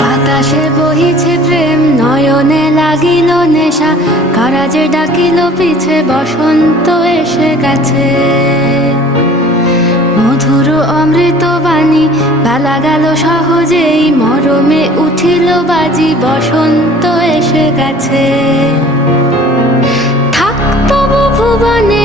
বাতাসে বহিছে প্রেম, নয়নে লাগিল নেশা, কারাজে ডাকিল পিছে, বসন্ত এসে গেছে। মধুর অমৃত বাণী, বেলা গেল সহজেই, মরমে উঠিল বাজি, বসন্ত এসে গেছে। থাক তবু ভুবনে